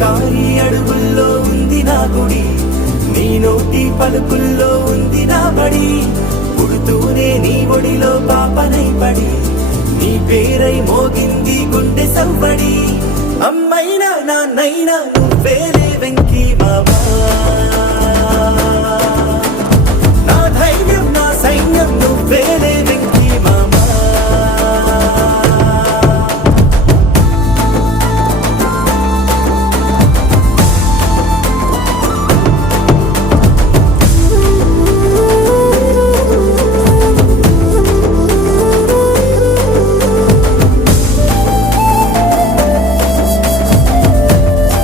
కారి అడుగుల్లో ఉంది నా గుడి, నీ నోటి పలుకుల్లో ఉంది నా బడి. పుడుతూనే నీ ఒడిలో పాపనై పడి, నీ పేరై మోగింది గుండె సవ్వడి. అమ్మైనా నాన్నైనా నువ్వేలే వెంకీ మావా.